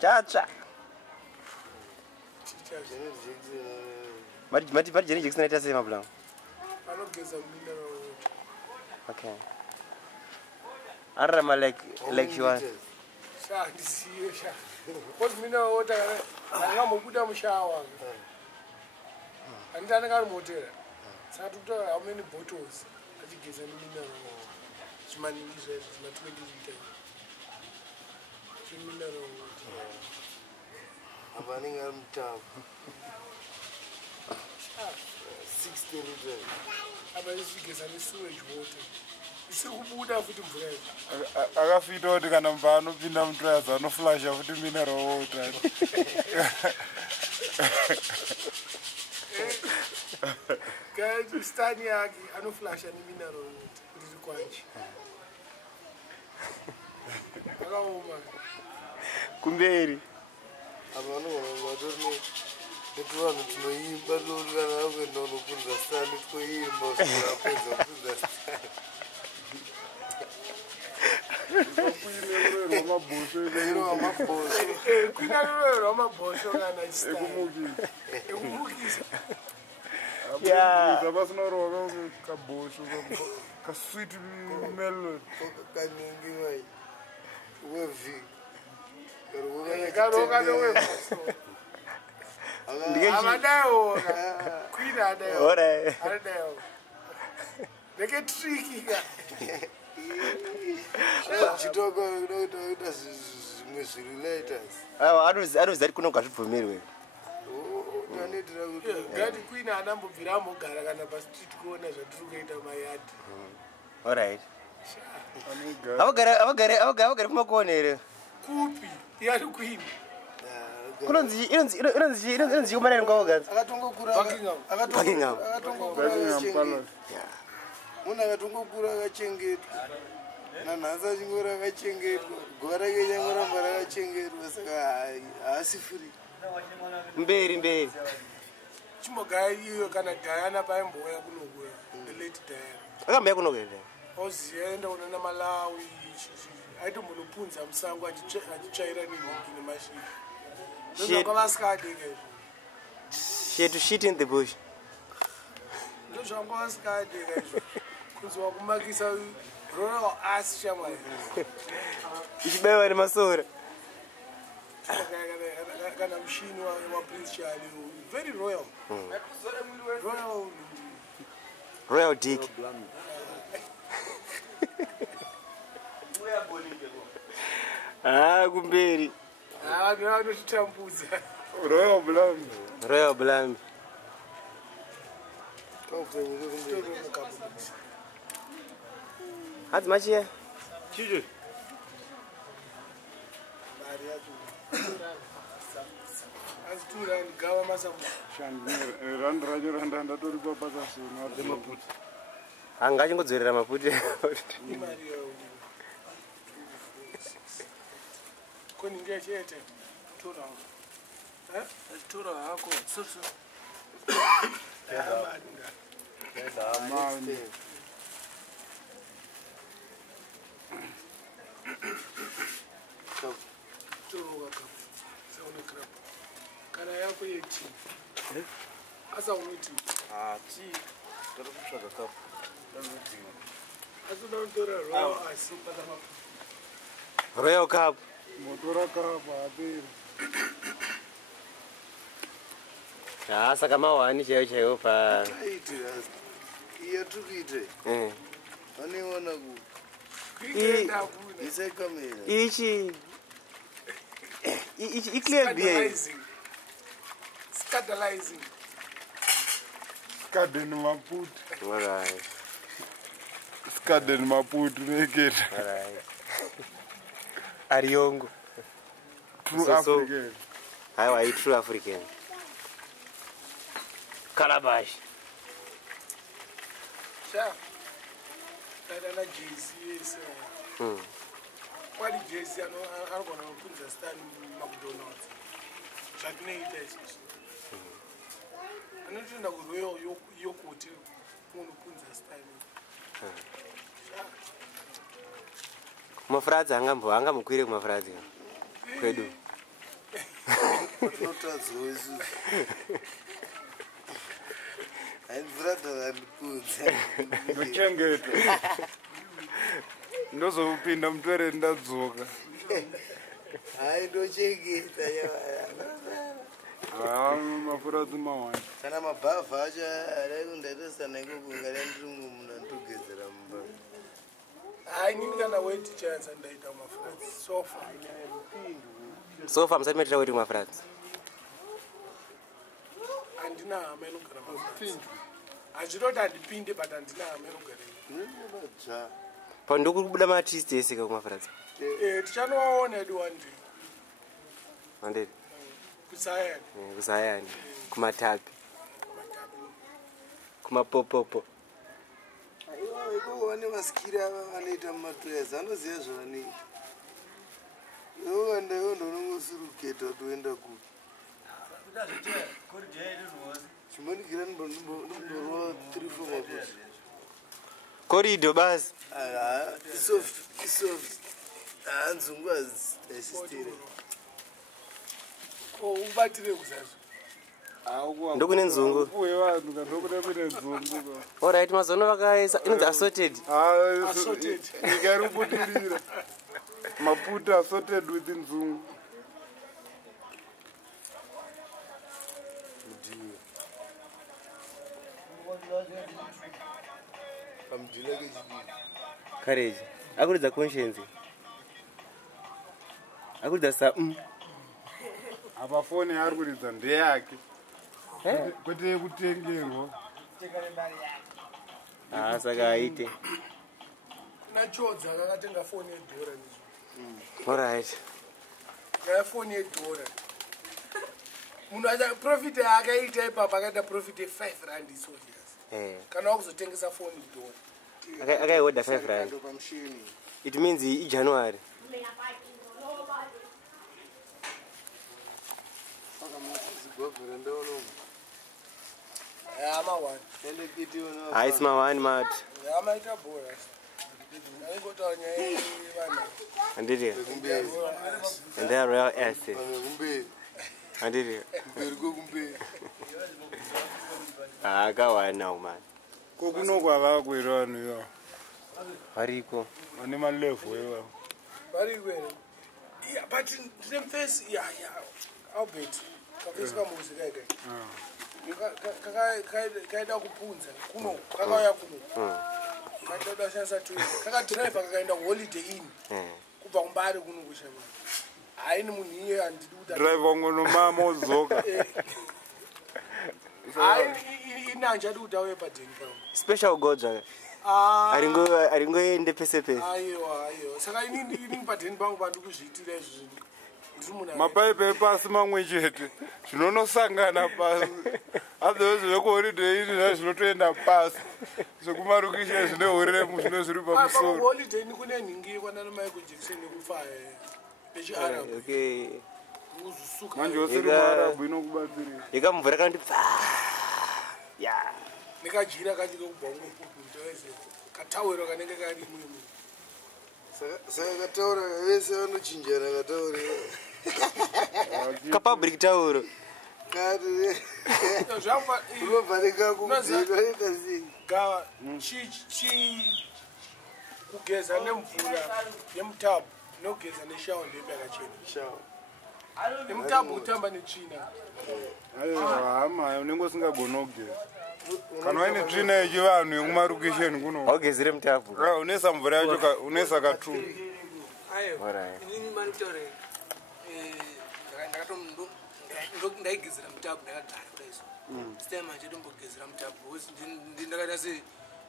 Chacha. Mati Janet Jackson ita sema blanc. Okay. Arama like you are. Sha disiyo sha. Because mina water ngamubuda mushawa. Andana ngari motera. Saka tukutora how many bottles achigeza mina chimaningizwe na 20 liters. Chimina ro. Abaninga mtavu. 60 liters. Abachigeza ni sewage water. Isikubuda futhi mvula. Akafita ukuthi kana mfana upinda mtwaza anoflasha futhi mineral water. Guys, stani yake anoflasha ni mineral water. Kuti kwanje. Akauma. Kumberi. Abantu ngobatorni etwana tunoyimba lolana akwendona kunza stani tkoyimba usiphenza kunza stani. Sweet melon. Anozari kuno kwazvibvumirwe. Gadi queen anambobvira mogara kana pa street kuona zvatiri kuita mayadi. Alright. Avagare kumakonere. Kupi? Yari queen. Inonzi kumanani kwavogadzi. Buckingham. Palace. Munhu akatongokura akachengetwa. Nanhasi achingori akachengetwa. Guva rake changoramba rakachengetwa saka haasi free. Mberi. Chimbogara iyo kana Diana paimbouya kunokuya. The late Diana. Akambaya kunokuya. Oziya enda kunana Malawi. Aito munopunza musango achitsvaira nemashiri. Ndozvakavasikade She to shit in the bush. Ndozvakavasikade izvo. Kunzwa kumakisa royal ass shamwari. Ichibayiwa nemasora. Kana mushini waprince Charlie. Very royal. Royal dick. Kumberi. Vanochitambudza. Royal Blammy. How's much here? Chijo. Angachingodzorera maputi. Koninge chete. Tora hako. Soso. Kana yako yeti. Asa unoti. Ti. Tara kutsvaga kapu. Asa untora royal asi. Royal Cup. Motora cup aperi. Saka mawani chaiwo pa. Iya tukuite. Vanoiona ku. Isaikamera. Ichi clear beer. Scandalizing. Skaden maput. Alright. Skaden maput naked. Alright. Ariongo. True African. How are you true African? Calabash. Sha. Dada Jay-Z is what did Jay-Z are going to put the stand McDonald's. Chakne is. I don't know where you put it. Who put the stand. Mafuradzi angamukwire kumafuradzi kwedu. Tinotadzawo isusu. Mvura dzakandikudza. Ndochengeta. Ndozopinda mutore ndadzoka. Hai ndochengeta mafuradzi mawani. kana mabhavha acho araikundaitasana ikoko ngariandiringo munhu andogezera mumba. Hai nini kana weti chance ndaita mafuradzi sofa. Sofa musati matira weti kumafuradzi. Andina hama inogara mafuradzi. Achitoti handipinde but handina hama inogara. Pandokuri kubuda maartist ese kumafuradzi. Tichanowaona edu one day. Mandiri. Kusayani. Kusayani. Kumatapi. Kumapopopo. Aiwa ikoko vane masikiri ava vanoita mumatoyasi anoziva zvavanoita. Iwo vandaiwo ndonongosuruketa toenda ku chimanikira ndorova 3 4 maposi. Corridor basi. Isoft. Nzungu azisistira. Ubatire kuzazo. Ndokune nzungu. Uye vanhu kandokune kuine nzungu. Alright, mazono vakaisa inonzi assorted. Assorted. Nyika iri kubudirira. Maputa assorted with nzungu. Pamudhila kechidiki. Courage. Akuridza conscience. Akuridza sa Apa foni ari kuridza ndeyake. Kwete yekutengerwa. saka aite. Kuna chodza akatenga foni yedhora ndizvo. Alright. Ngaya foni yedhora. Munhu acha profit yaakaita ipapa akaita profit ye5 rand isodias. Kana wakuzotengesa foni dhora. Akaiorder 5 rand. Pamushini. It means in January. Zigwavhera ndaono. Hama one. Ende kiti ona. Hai sma one mat. Hama ita bora. Aingotaura nyaya yevana. Andiri. Kumberi. And they are real assets. Kumberi. Andiri. Kumberi kumberi. Akawa now man. Kokunoko akakwira vanhu ivo. Variko. Vane malevu ivo. Variko. Yeah, but the face, yeah. Albert. Kafesi kamuzi kaikai. Kaida kupunza. Kuno. Kakauya kuno. Katoda shansa tu. Kaka driver kakaenda holiday inn. Kubva kumbari kuno kushama. Haini munhu iye andiduda. Driver ngono mama ozoka. Inanja duda wepadeni pao. Special goja. Aringo ende pese. Aiwa. Saka ini padeni pangu vandu kuzviitira izvi. Mapaipi epasi mamwe chete zvinonosangana pasi. Otherwise vekuholiday ini zvinotoenda pasi. Zvekumarukisha zvine huremu zvine zviri pamusoro. Holiday ini kune nhingi kwanana Michael Jackson yekufa yechiarabu. Okay. Manje usiri muarabu inokubatsirira. Ikamvura kandi ya. Nekajira kachike kubhongo kutoese. Katawiro kanenge kari imwe. Saka kataura vese vanochinjana kataura. Kapublic tauro. Kati. Unobvarika kumdzika ikazi. Gawa kugeza nemvura yemutabu nogeza neshawa ndebe yakachena. Shawa. Nemutabu utamba netsvina. Aiwa hama unenge usingagona kugeza. Kana waine tsvina yechivanhu yekumarukisheni kuno. Augezire mutabu. Unesa mvura yacho unesa katu. Alright. Inini manitore ndakatomndo ndaigezera mutabu ndakagara kudaiso. Stem manje ndombogezera mutabu ndakata se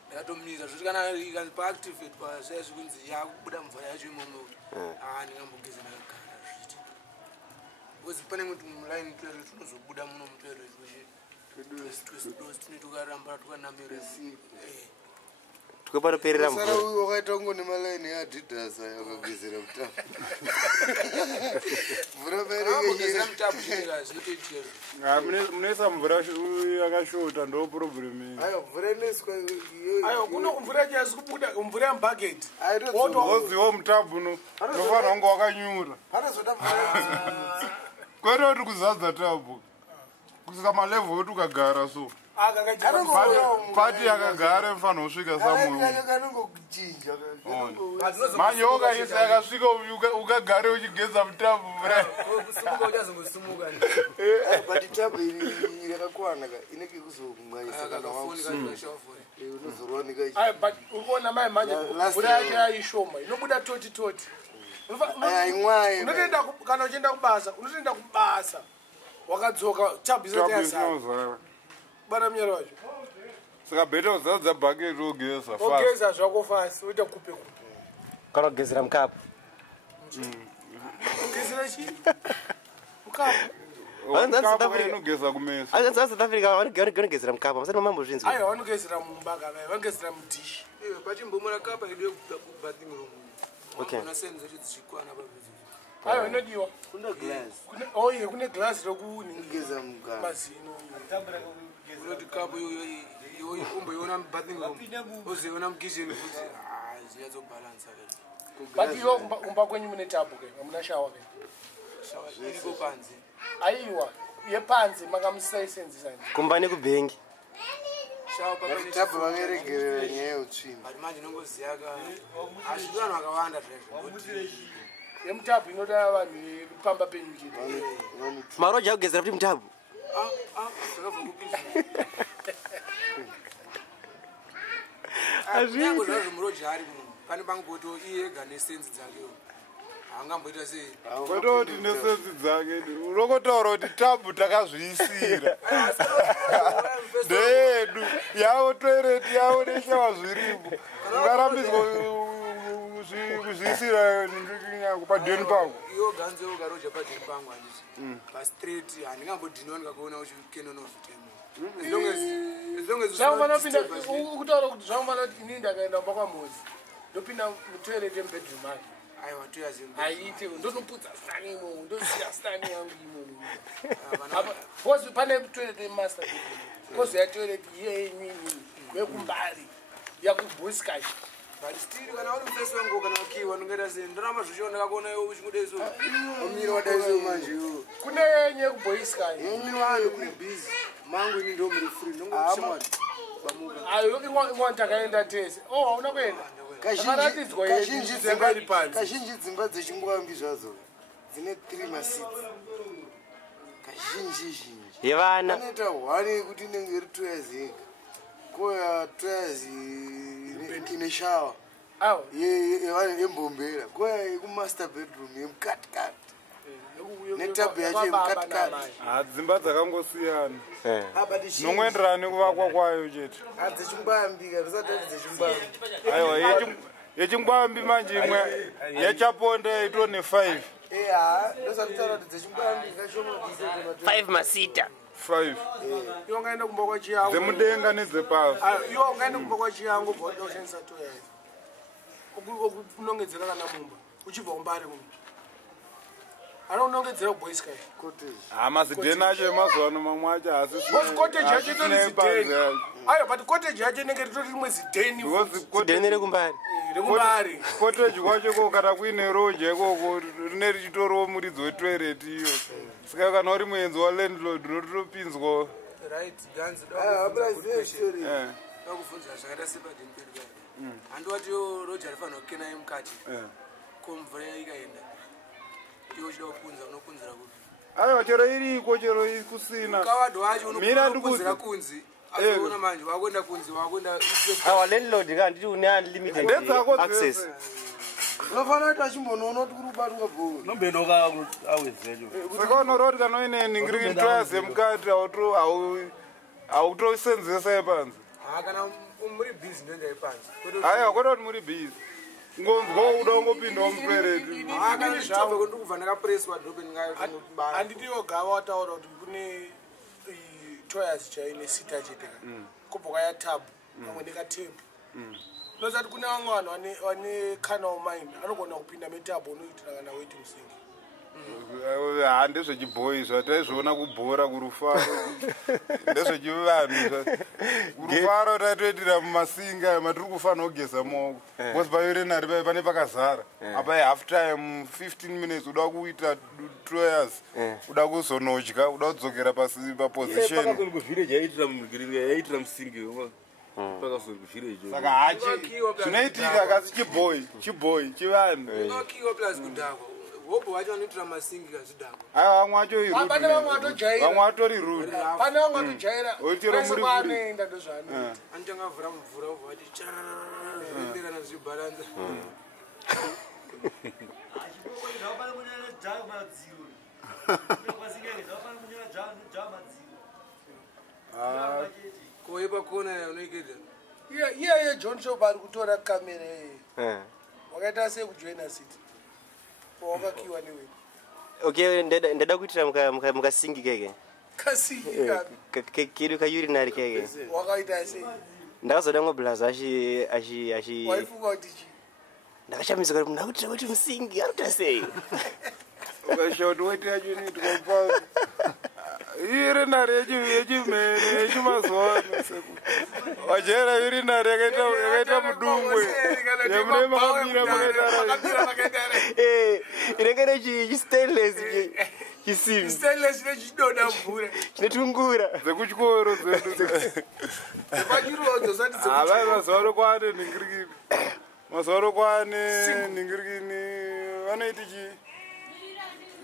ndakatomira zvoti kana ikanipa activate pazvazvo kunzi yakubuda mvura yacho imomo. Ndingambogezera ndakagara zviti. Uzi pane kuti muline twere tunozobuda muno mutwere zveshe. Twese tunotokaramba tukanamira. Tukapanoperera mvura. Sara uyu wakaita ngoni malaini yaAdidas yakagezera mutabu. Mvura pere tabu chinga zvinotoitika. Munesa mvura yakashota ndo problem. Ayo mvura ineswa Ayo kuno mvura yazi kubuda mvura yambageti. Woziwo mutabu no. Nofana ngo wakanyura. Panozoda mvura. Kwero kuti kuzadza tabu. Kusika malevel kuti ukagara so. Pati yakagara mfano usvika somewhere. Kanongokuchinja. Manyoka yese yakasvika ukagara uchigeza mutabu. Kusumuka uchazongosumuka. But tabu yakakwana inenge kuzomwaisa kana unozorwanika. Ayo but ukoona mai manje mvura yacho yaishoma inobuda toti. Aimwai. Unotoenda kana uchienda kubasa, unotoenda kubasa. Wakadzoka tabu isati yazara. Bara mnyara wacho. Saka beta uzadza bucket ogeza fast. Ogeza zvako fast, uita kupe. Kana kugezera mukapu. Kugezera chi? Mukapu. Vanogeza kumesa. Asi South Africa vanogezera mukapu, vasati mamambozvinzwa. Ayo vanogezera mumbaga, vanogezera mudhishi. Pachimbomora kapa idiwe kubathing room. Okay. Unasenza kuti zvikwana pabezo. Ayo inodiwa. Kuna glass. Oye kune glass rokuningiza Geza mukana. mazino. Unoti kapa yo umboiona mubathing room. Uziona mukitchen kuti ziyazo balance akazi. But yo umba kwenyu mune tabu ke, amuna shower ke. Shower iriko panze. Aiwa, yepanze makamusayisenzisa nje. Kumbani kubhengi. Shower papa ni Tabu vangeregerera nyaya yeutsvina. but manje nongoziya ka azvidi vanhu vakawanda zvazvo. Yemutabu inoda vanhu pamba penyu chete. Maroja kugezera kuti mutabu. Zvakabva kupinza. Azvinyango zvazvo muroja ari munhu. Pane bangoto iye ega nesenzi dzakewo. Haangamboita sei. Kwetoti nesenzi dzake. Unokotaura kuti tabu takazviisira. Ndedu yawo toilet yawo neshawa zviripo. Ungarambidzwa kuzviisira nyangu padeni pangu. Iwo ganze ugaroja padeni pangu handiti. Pastraight handingambodhiniwa ndikakuona uchikenovhitemo. As long as Zvamufana pinda ukutaura kuti zvamufana kuti inini ndakaenda kumba kwaMozi. Ndopinda mutoilet yemubedroom yake. aiwa tuyazimba. Aite ndonoputsa stani imo, ndoziya stani yangu imo. Apa bosi pane toilet yemaster bedroom. Bosi ya toilet yenyu yekumbali yakuboyskash. But still kana uri mufesi wangu kana ukiwa ndingaita sei ndaramba zvichiona ndakakuona iwe uchingodai so. Umira wadaiso manje iwo. Kune yenyu yekuboyskash. Umira vanhu kuri busy. Mangu ini ndo muri free ndongoshamwadi. Bamuka. Ayo ingwa takaenda tese. Oh, hauna kuenda. Kazhinji dzimba dzechingwambi zvadzo dzine 3 masits. Kazhinji. Yevana. Anoita 1 yekuti inenge iri 2 yega. Koya 2 ine shower. Awo. Yembombera. Koya yekumaster bedroom yemukati-kati. Netabu yacho yemukati-kati. Dzimba dzakangosiyana. Nomwenderana nekuvakwa kwayo chete. Hadzechingwambika, zvisati dzechingwambi. Aiwa yechingwambi manje imwe yachaponda yaitwa ne5. Ndosakutaura kuti dzechingwambi kashoma 5 masita. 5. Iwo ngaenda kumba kwa chiyangu. Dzemudenga nedzepasi. Iwo ngaenda kumba kwa chiyangu bhoda ushandisa toya. Unongedzera kana mumba. Uchibva kumbari munhu. Ana unongedzera boys kai. cottage. Mazidheni acho emazuva ano mamwe acho hasi. Boss cottage yacho tori zidheni. Ayo but cottage yacho inenge ritori rimwe zidheni. Zidheni rekumbari. Rekumbari. Cottage kwacho ko kana kuine roja ikoko rine richitoriwo muridzi wetoilet iyo. Saka kana uri muenzi walandlord unotopinzwa. Right, guns. Ndakuvunza zvakaita sepadeni pedu paya. Handoti roja rifanira kukena yemukati. Ko mvura ikaenda. Iwo uchida kupunza unopunzira kupi? Aiwa chero iriko chero kusina. Kawadi wacho unopunzira kunzi. Azoona manje wakwenda kunzi wakwenda. Awa landlord kandi une unlimited access. Unofanira kuti achimbonoona kuti kuri kubatwa bhoro. Nombenoka awezelo. Saka unoroti kana uine ningiri twice yemukati autosenzesa yepanze. Kana muri busy ndoenda yepanze. Aiwa kwete kuti muri busy. Ngonzwa uda ungopindawo mutoireti. Kana zvavo ndikubva ndakapreswa ndopeni ngayo. Handitiwo gava wataura kuti kune toyas chaine sita chete. Kubva kwaya tab. Pamwe nekatepu. Nozati kune vamwe vanhu vane canal mind anogona kupinda metabu unoitira kana waiting sink. ndezvechibhoyi zvataizviona kubhora kurufaro ndezvechivanhu kurufaro taitoitira mumasinga matiri kufanira kugeza maoko bcause paurinari pai pane pakazara apa half time 15 minutes uda kuita 2 years uda kuzonodya uda kudzokera paposition yaitira musingi pakazori kuvhiraji saka hachi zvinoitika kasi chibhoyi chivanhu unokiwa plus kudhakwa hobo wacho vanoitira masingi kazvidhakwa vamwe vacho pane vamwe vatojaira vamwe vatori rude pane vamwe vatojaira Oitira muri kuri. anoenda ndozvaanoita anotanga vhura mvura ubva vati chaenderana zvichibalanza koipa kona unoikeda iye John Shop ari kutora kamera wakaita sei kujoina city wakakiwa newe Okay, ndada kuitira mukasingi keke kasingi kedu kayurinari keke wakaita sei ndakazoda ngoblazo achi waifunga kuti chi ndakachamiza kuti munhu akutira kuti musingi arikuita sei ukashauti waita yacho nitikopa irinari yechimene yechimazuva wajera irinari yakaita mudungwe yemune makamira makaitara inenge ine chistainless chisimbi stainless nechidoda mvura chinotungura dzekuchikoro dzedu pachirodzo zati havai mazuva ro kwane ningirikini mazuva ro kwane ningirikini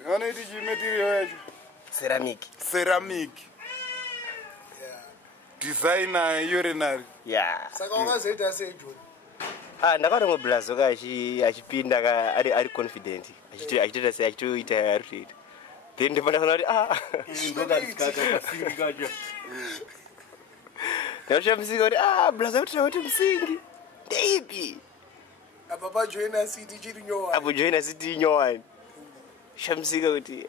vanoiti chimaterial yacho ceramic designer urinary saka wakazoita sei John ndakaona ngoblazo ka achipinda ka ari confident achitoita sei achitoita aritoita then ndipanda kana kuti ndachamisika kuti blazo akutira kuti musingi ndeipi apa pajoina city chiri nyowani apo joina city nyowani shamisika kuti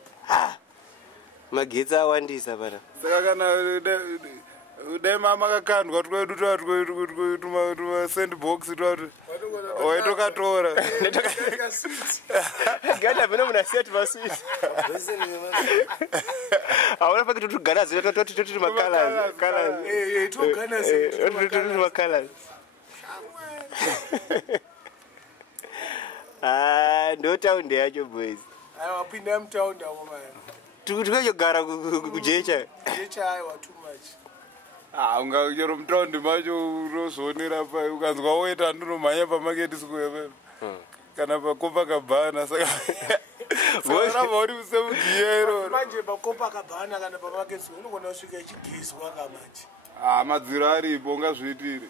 magetsi awandisa pana saka kana dai mamakakandwa tumasandbox twati waitokatora ganda vene munhu asiya timaswiti hauna pake totugana zve totiri macolours ndotaundi yacho boys wapinda mutaundi avo maya tikachogara kujecha aiwa too much ungachero mutaundi macho unozoonera pai ukanzwa woita ndinomhanya pamaketi square kana paCopacabana saka voramba uri kusemugiya iroro manje paCopacabana kana pamarket square unogona kusvika ichigezwa kamanje madziro aripo ungazviitire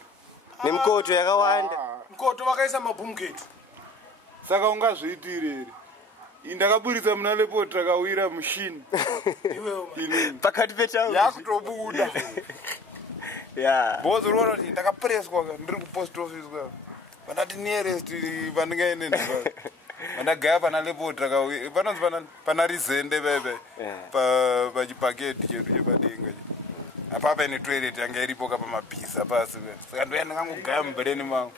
nemukoto yakawanda mukoto vakaisa mabhumgetu saka ungazviitire ndakaburitsa muna lepoti takawira mushini pakati petaundi yakutobuda bhozi rinoona kuti ndakapreswa ndiri kupost office kwa pandati nearest pandingaende ndipa pandagaya pana lepoti panonzi pana rizende pepe pachipaketi chedu chepadenga apapa ine toilet yanga iripo kapamabhisa pasi saka ndoya ndakangogaya mubereni mangu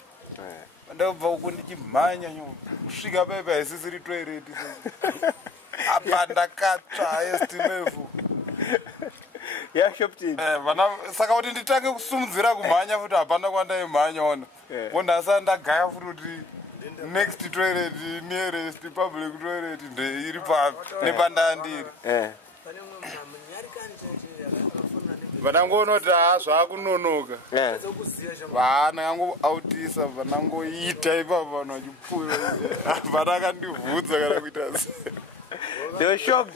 ndakubva uku ndichimhanya kusvika pepe haisisiri toilet apa ndakatsva estimefu saka kuti nditange kusumudzira kumhanya futi hapana kwandaimhanya ona ondasa ndagaya futi kuti next toilet nearest public toilet iri nepandandiri vanangoona kuti zvaakunonoka vanangoautisa vanangoita ipapo vanhu vachipuwa vanakandivhudza kana kuita they were shocked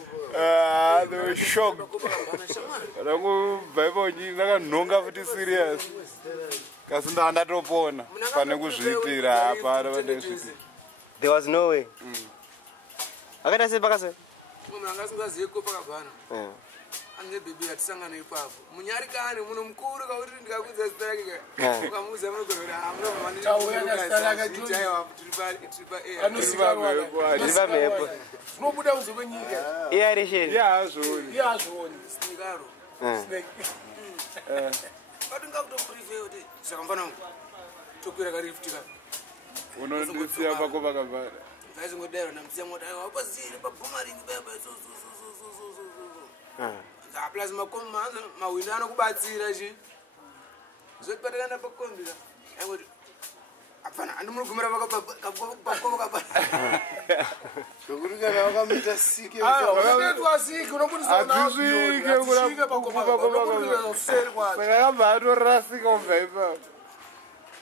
vanangobva ipapo ndakanhonga futi serious kasi ndatopona pane kuzviitira hapana pane kuzviitira there was no way akaita sei pakase munhu angasingazive Copacabana ane bhebi yatisangana ipapo munyarikani muno mukuru kauti ndikakudza zita rake ukamuudza ndiri pamhepo zvinobuda kunze kwenyika iye ari sheri iye hazvioni snikaro patingakutoprivhe kuti zvakamfanangu tokwira kariftika unondisiya paCopacabana vaizongodairwa namusiya mota aiwa wapazire pabhumaringi baba plus mawindo anokubatsira chi zotipatikana pakombika angoti apana andimurigumira pakovoka zvokuti kana wakamita siki akabva atorasika ubva ipapo.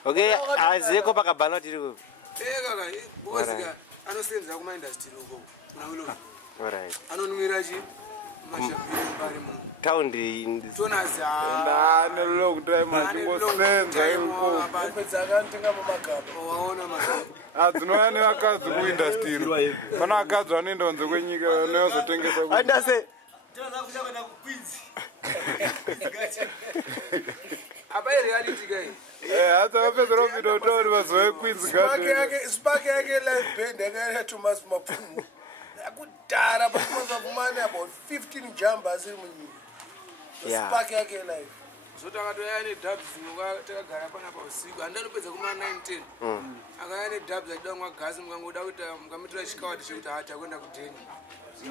Okay, azeko pakabhana tiri kupi? kaka bosika anosenzera kumaindastry uko kuna wilona. Alright. Anonwira chi mashambiri mbari mu Town tonaza ndane long time achingosenza iko pedzakantenga mumagaba waona mashambiri adzinouya nevakadzi kuindastiri pana vakadzi vanoenda kunze kwenyika vanozotengesa andase apa ireality kai hati vapedzera kupinda utauri vazove queens spark yake live band yakaita Thomas Mapfumo akudhara pakumazavumane about 15 jamba asiri munyika spark yake live zotakatoya nedubs takagara panapa usiku handanopedza kuma 19 akaya nedubs achida kumwa gasi mukangoda kuti mukamitira chikawati chekuti hati akuenda kudheni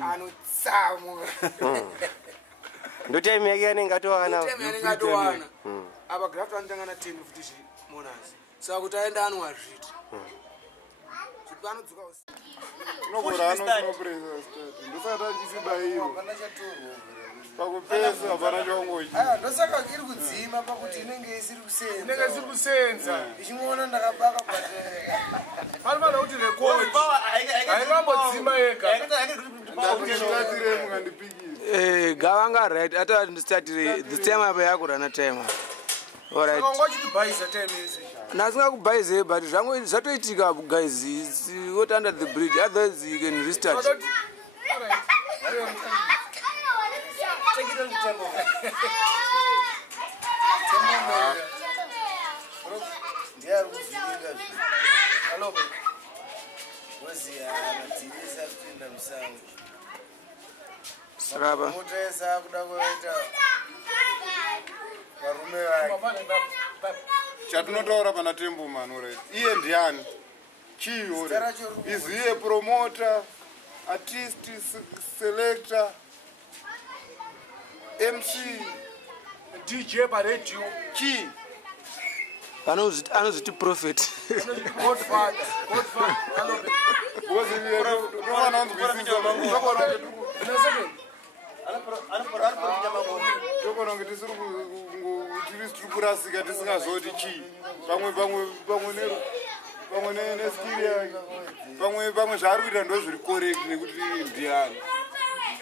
anotsamu ndo time yake yanenge atowana yanenge atowana apa graft anotangana 10 futi monas saka kuti aenda anwa zviti panodzoka nogora anopresa ndosati achisibairo pakupesa hapana chongochi ndosaka iri kudzima pakuti inenge isiri kusenza ichimona ndakabaka panofana kuti rekodi aikambodzima yega ndakuitatire mukandipikisa gavanga right ata ndistatire this time apa yakurana time alright ngochitibhaisa time yese nasingakubhaise but zvangu zvatoitika guys it's what under the bridge otherwise you can restart ndiyari kuvhiringa alobe woziya anadzivisa kupinda musango saka mota ese akuda kuita varume vake chatinotaura pana tembo manoreit iye ndiani chiore iziye promota artist selector MC DJ paredio chi anoziti prophet godfather alobe tokonange tiri kurasika tisingazoti chii pamwe neskiri yake pamwe zvaari kuita ndo zviri correct nekuti ndiani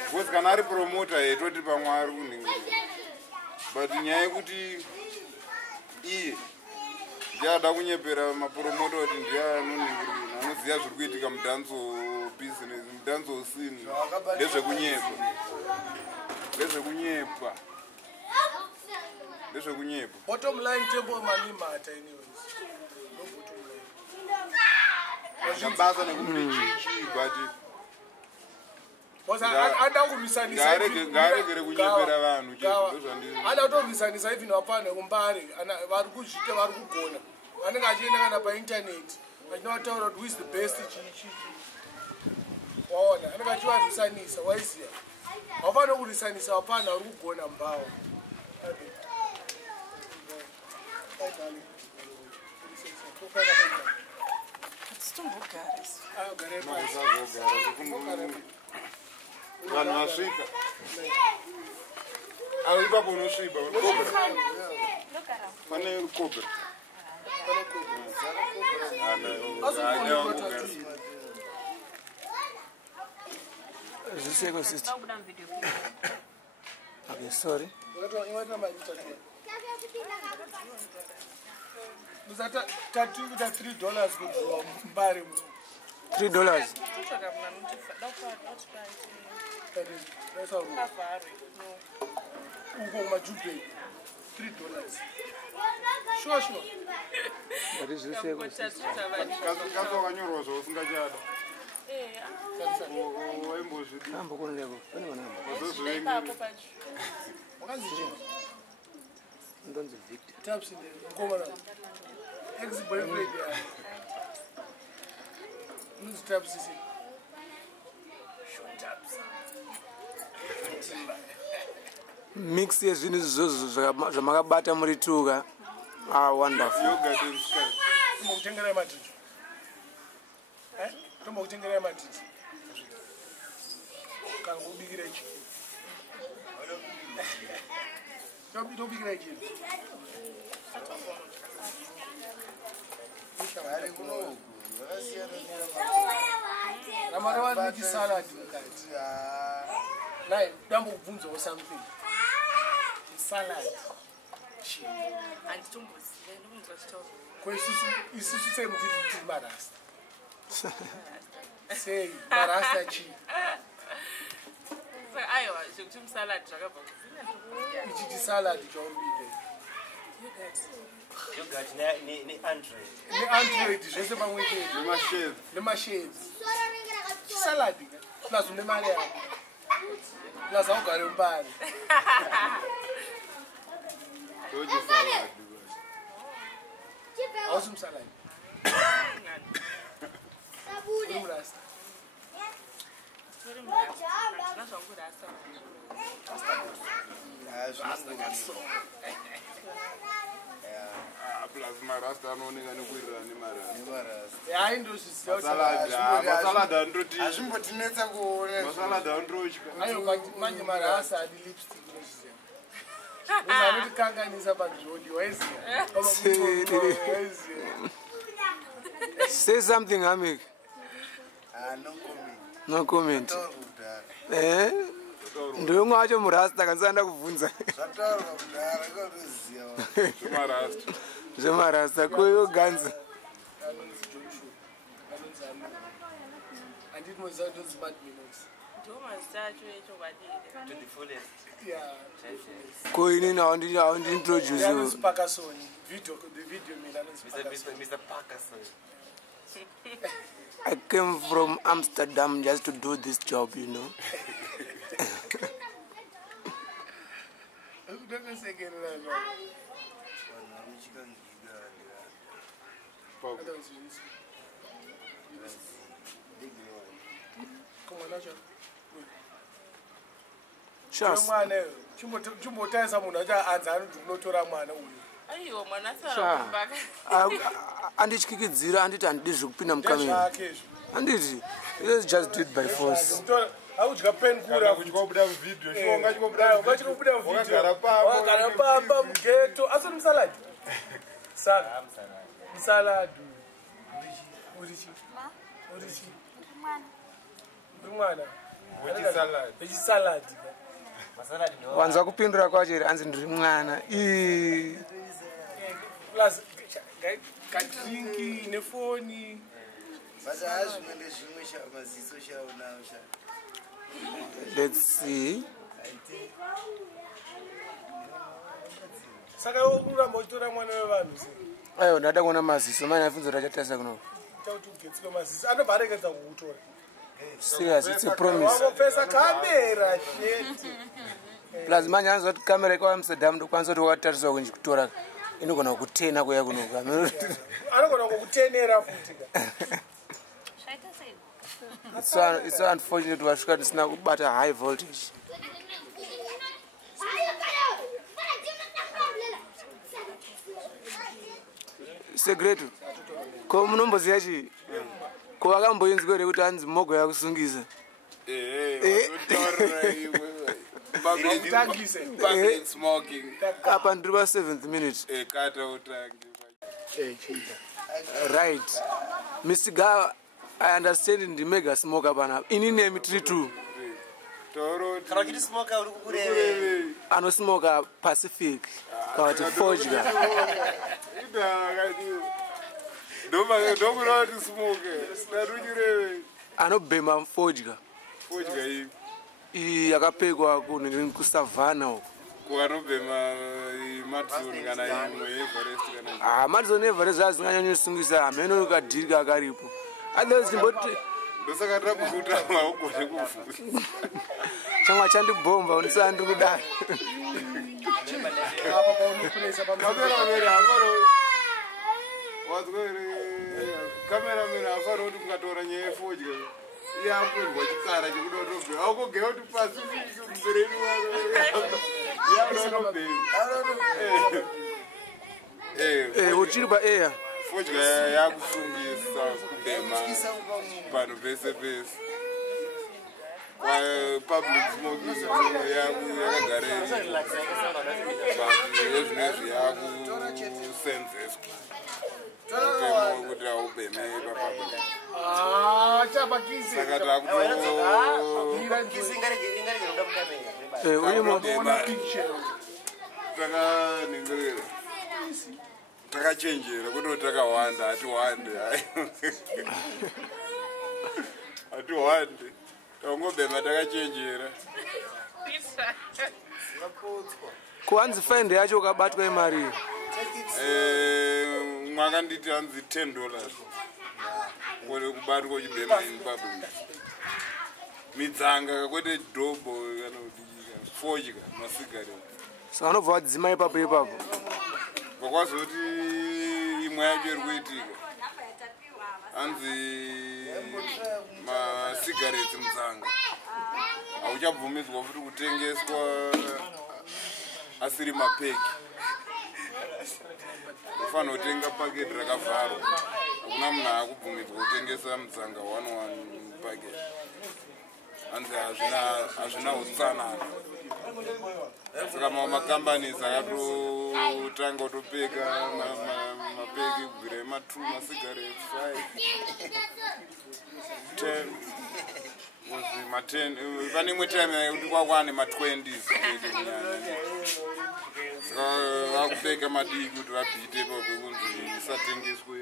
bcause kana ari promota toti pamwe ari kunhingirira but nyaya yekuti iye ndiada kunyepera mapromota kuti ndiye anonhingirira anoziva zviri kuitika mudhanso business mudhanso scene ndezvekunyepa bottom line tembo manimata anyways no bottom line zvabasa nekuti chichi but ngaregere kunyepera vanhu ada kutorwisanisa even wapana kumbare vari kuzvita vari kugona anenge achienda kana paintaneti achinoataura kuti who is the best chichi waona anenge achivarwisanisa waiziya wafana kurwisanisa wapana vari kugona mbawa vanhu vasvika ipapo unosviba pane cobra zviseko sister okay sorry tatikuita $3 kudhiwa mbari $3 uko majubhei $3 sure but zviseko kazi wakanyorwa zvausingachada ambokundeko pane vanamba ndonzi victor tapsinde mkomana ex-boyfriend ya nuzitapsisi mix yezvinhu izvozvo zvamakabata muri tuka. Wonderful. Yogurt and sky. Tombokutengerai matiti. Tombokutengerai matiti. Kana kubikirai chi. Tobikirai chi. Ramarawa niti salad mukati. Nai, ndambokubvunzawo something. Salad. Isusu sei mutiti marasta. Sei marasta chi. Aiwa, zvekuti salad zvakabva Ichiti salad chombide. Yogurt ne-Android. Ne-Android zvese pamwe chete. Nemasheds. Salad plus une mari yako. Plus augare mbari. Toje salad. Awesome salad. Urumrasta. Plus marasta anooneka nekuirira nemarasta. Yayi ndozviziva Masalad andoti. Azvimbotinetsa kuona. Masalad androtya. ayo manje marasta adi lipstick ndozviziva. Uzanotikanganisa panzvodi waiziva. Say something, Amik. No comment. No comment. Ndimwe wacho murasta kansanda kubvunza. Zvataurwa kudhara kotoziva. Zvemarasta. Zvemarasta kuyo ganza. Anditi moziva ndonzi bad minutes. To the fullest. Yeah. Koini now introduce you. Anonzi Pakasoni. The video mina anonzi Pakasoni. Mr. Parkerson. I came from Amsterdam just to do this job, you know. Ndakasekerera zvo. Shucks. Mwana chimbotaisa munhu acho anzi anoti unotora mwana uyu. aiwa mwana sarambaka Andityikidzira anditi handidi zvekupinda mukamera. Ndezvakezvo. Anditi let's just do it by force. Haudya penkura Kuchikobuda muvidhio. Chionga wachikobuda wakagara pamba. wakagara pamba mugeto asori musaladi saka musaladi urichi uri mwana wechisaladi Wanza kupindura kwacho here anzi ndiri mwana. plus kadrinki nefoni But hazvimwe ndezvimwe maziso shaunawo sha. Let's see. saka uramba uchitora mwana wevanhu sei Aiwa ndada kuona maziso manje afunza kuti achatarisa kuno. takuti ugetsike maziso anobva arekedza kukutora Serious, it's a promise. wangopesa kamera chete Plus manje anzwa kuti kamera ikawa Amsterdam ndokwanisa kuti wakatariswa kunji kutora inogona kutena kuya kunoka. anogona kukutenera futi It's so unfortunate wasvika tisina kubata high voltage. Segreto. Ko munomboziya chi? Ko vakamboinzwa here kuti anzi mogo yakusungisa. Smoking. Apa ndiri pa 7th minute. Kata utangi. Right. Mr. Ga, I understand in the mega smoker panapa. Ini name 32. Toro. Kana uchiti smoker uri kukurewe. Anosmoker Pacific. Kawati Forger. Ndomura kuti smoke. Sinarunyurewe. Anobhema Forger. Fodya ipi. Iyi yakapekwa kusavana uko. Kuvanobhema Madison kana imwe Everest kana. Madison Everest azinganyanyosungisa hameno ukadhirika akaripo. Otherwise timboti Ndosaka takukuta maugone kufuta. chamwa chandibhomba unisandiri kudai. apa paunopresa Kamerameni afaro. Wazwere kamerameni afaro kuti kungatora nyaya yefodya. Iye akwirwa chikara chekudotobve. Aukogea kuti Pacific mbereni wako. uchiri paair fodya yakusungisa kubhema vanhu vese vese public smoking yakagarei but ezvinezvi yakusenzeswa kuti aubheme papublic saka takaningirira takachenjera kuti takawanda hatiwande hatiwande tangobhema takachenjera kuhanzi fine yacho ukabatwa imari mwakanditi hanzi $10 kode kubatwa uchibhema in public midzanga kwete dhobho kana kuti fodya masigareti saka unobva wadzima ipapo ipapo vakwazoti imwe yacho iri kuitika hanzi masigareti mudzanga hauchabvumidzwa futi kutengeswa asiri mapeki ufanira kutenga paketi rakavharwa hakuna munhu akubvumidzwa kutengesa mudzanga 1 paketi hanzi hazvina utsanana saka mamwe makambanies akatotanga kutopeka mapeki kubvira ema2 masigareti 5 10 pane imwe time yekuti kwakwane ma20s saka vakupeka madiki kuti vabhite papekunzi isatengeswe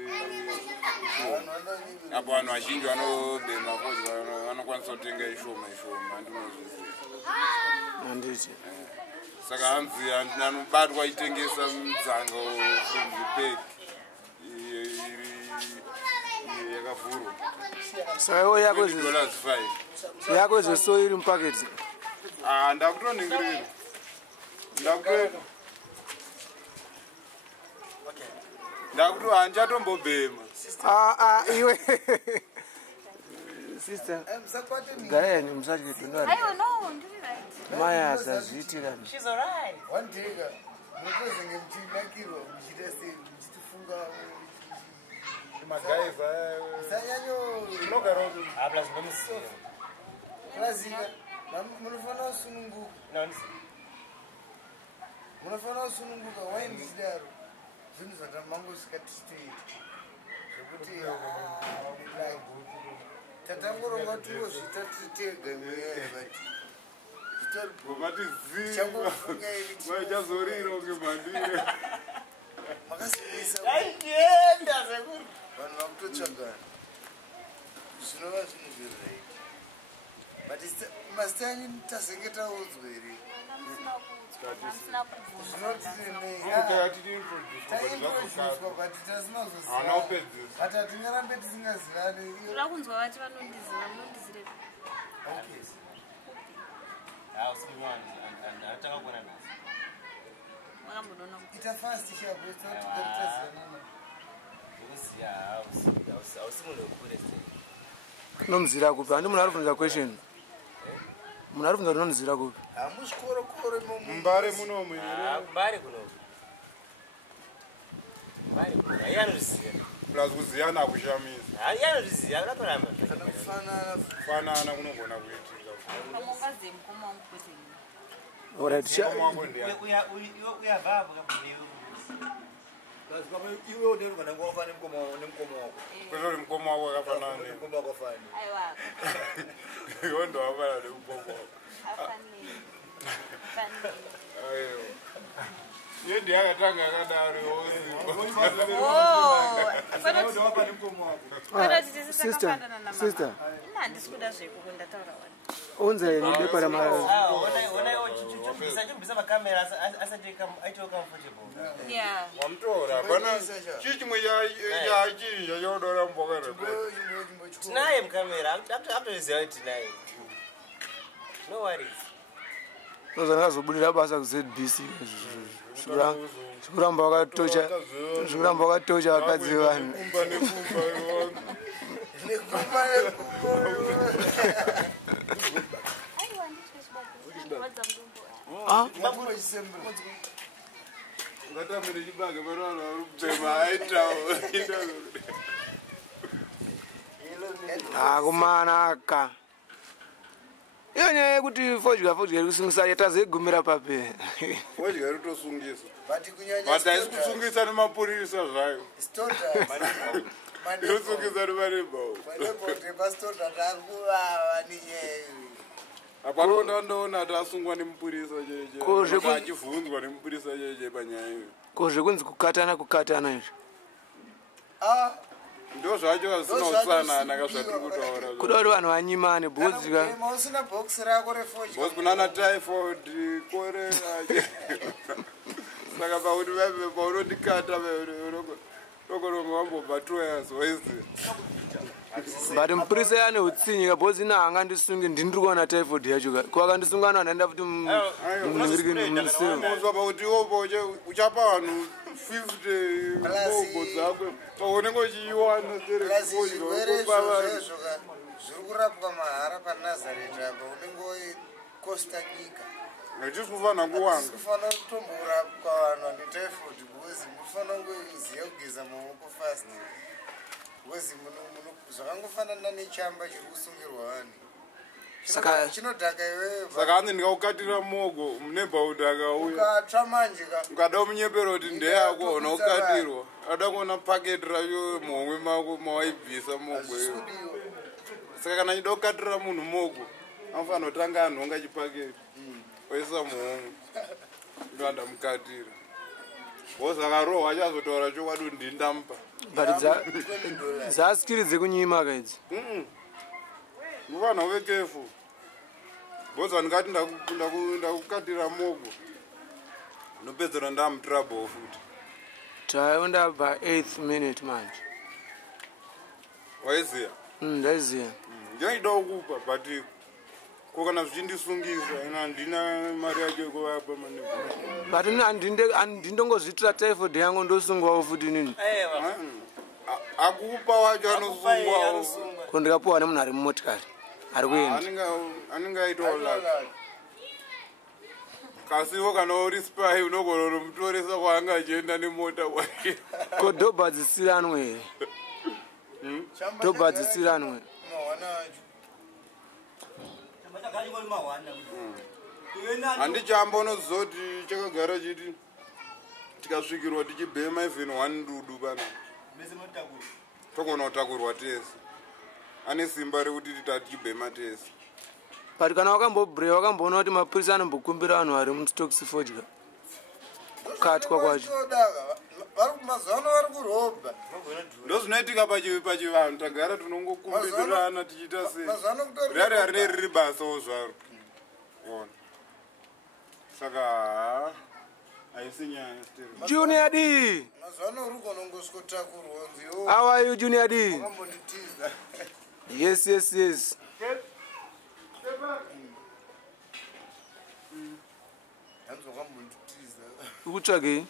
ishoma apo vanhu vazhinji vanobhema fodya vanokwanisa kutenga ishoma handiti saka hanzi anobatwa itengesa mudzanga fumvipeki yakavhurwa saka iwo $5 yako izveso iri mupaketi ndakutoningirira ndakuti handichatombobhema iwe sister gayani musachidondwari mai asazviitira munofana kusununguka wainzidaro zvinhu zvatamangosvika tichitoita zvekuti tatangoronga turozvita titega mweyaivati vachazorironge mandire makasiisa vanhu vakutotsvagana zvinova zvinhu zvezvaita but masita anyu tasenge taudzwa here hatingarambe tisingazivani rakunzwa vati vanondiziva munondizirepi makambonoona ita fast chapotazivanana nomuzira kupi handi munhu ari kubvunza question munhu ari kubvunza kuti nomuzira kupi hamushikorokoro mbare munomu plus kuziyana hakushamisa kufanana kunogona kuitika kwetori mukoma wako akafanana iwo ndo wafana nemukoma wako iyo ndiyakatanga yakadaro sister unze nibepa ramara wamutora pana chichimwe chachinja chodora mbokare tinaye mukamera akutoziva kuti tinaye no worries nozanazobudira basa kuZBC zvikuramba wakatocha vakadzi vanhu What's up, ngatamire chibage vanhu vari kubhema aitawo akumanaka iyo nyaya yekuti fodya iri kusungisa yatazoigumira pape fodya iri tosungisa but haisi kusungisa nemapurisa zvayo irosungisa nemarembawo apano ndandoona ati asungwa nemupurisa cheche achivhunzwa nemupurisa cheche panyaya iyo kozve kunzi kukatana izvo ndo zvacho hazvisina utsanana kazvatiri kutaura kuda kuti vanhu vanyimane bhozi kunana typhoid korera saka paunondikata rokorongo wambobva 2 years waizi but mupurisa yane utsinyi bhozi ina hangandisungi ndindiri kuona typhoid yacho kwakandisungana vanhu aenda kuti munzwa pauti iwopo uchapa vanhu 50 obo dzakwe paunenge uchiiwana zvirwere zviri kurapwa mahara panazareti apa unenge kosta nyika hatisi kufanira kuwanga kufanira kutomborapwa vanhu vane typhoid because mufanira kungoziva kugeza maoko fast because zvakangofanana nechamba chiri kusungirwa vanhu chinodhaka iwewe saka hanzi ndikakukatira mogo munebhaundi akauya ukatsva manje ukada munyepero kuti ndeyako unokukatirwa ada kuona paketi racho muhomwe mako mawaibvisa mogo iyo saka kana chida kukatira munhu mogo anofanira kutanga anhonga chipaketi oisa muhomwe ndo andamukatira bosaka roho achazotaura chokwadi kuti ndindamupa but dzaskiri dzekunyimaka idzi mufanira kuve careful boza ndikati ndakukatira mogo ndopedzera ndamutrouble futi taenda pa8th minute manje waiziya ndaiziya ndinochida kukupa but kokana zvichindisungisa ina handina mari yacho yekuvapa manegu but handindongozvitira typhoid yangu ndosungwawo futi nini akupa wacho anosungwawo ko ndikapuwa nemunhu ari mumotikari ari kuenda anenge aitawo laka kasiwo kana uri spy unogona nomutoresa kwaanga achienda nemota kwake ko dhobha dzisiranwe here dhobha dzisiranwe handichamba unozoti chakagara chiti tikasvikirwa tichibhema even 1 ndudu pana togona kutakurwa tese ane simba rekuti titatichibhema tese but kana wakambobreya wakamboona kuti mapurisa anombokumbira vanhu vari mustokes fodya kukatwa kwacho mazano vari kurobha ndo zvinoitika pachivanhu tagara tinongokumbirana tichiita sei rari harine riri basawo zvaro ona saka haisi nyaya Junior D mazano uri konongosikotakurwa nziwo how are you Junior D wakambonditiza yes hanzi wakambonditiza ukutsvagei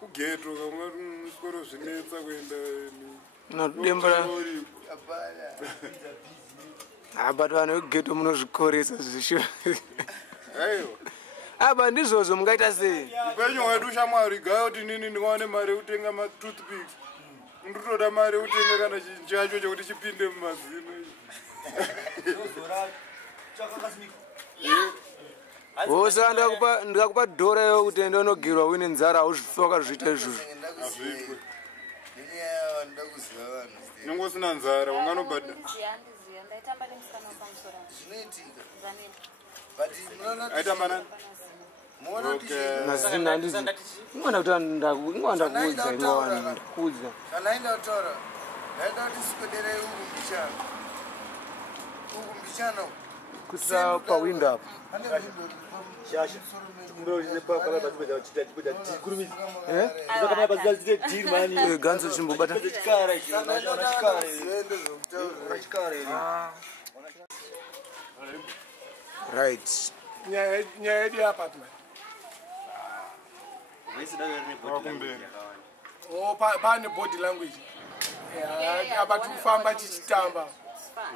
kugeto kamwe swero zvinetsa kuenda nodembera but vanhu vegeto munozvikoresa zvisho aba ndizvozvo mungaita sei upenyu hwedu shamwari gaya kuti nini ndikawane mari yekutenga matoothpicks nditoda mari yekutenga kana chinhu chacho chekuti chipinde mumazino hose ndikakupa dhora yo kuti ende unogerwa uine nzara hauzvifa wakazviita izvozvo nongosina nzara unganobada aitamba nani mazina handizi ingwanda kuti ingwanda kuudza ndakuudza kana aenda kutaura ndaida kuti sikoderei ukumbichana kusa pawindo apa ganzo chimbobata right nyaya yedu yeapartment pane body language apa tikufamba tichitamba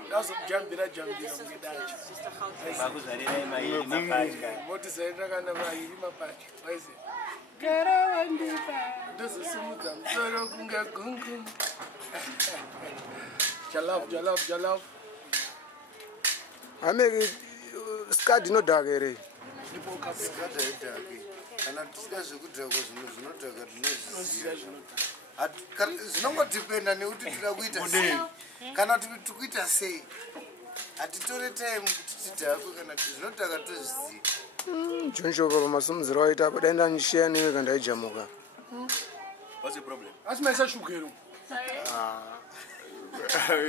ndazokujambira mungedacho motizarira kana mairi mapatya waize gara wandipa ndozosimudza musoro kunge gungu jalove hameki skadi inodhaka here skadi haidhaki kana tichida zvekudhakwa zvinhu zvinodhaka tinozviziva zvinongodhipenda nekuti tida kuita sei kana tikuita sei hatitore time kuti tidhakwe kana zvinodhaka tozviziva jonshova pamasumudziro waita apa daenda nishiya newe kandaijamuka asi maisa shukero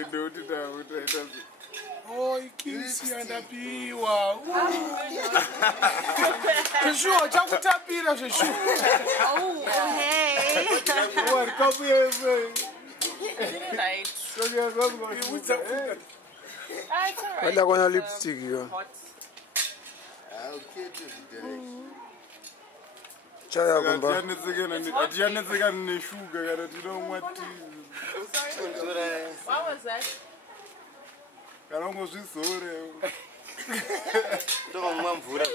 ndoti taita oi kisi andapiwa zveshuwa chakutapira zveshuwa vada kuona lipstick yo chaya kumba hatiyanetsekani neshuga kana tinomwa kana ungozvizore tomamwa mvura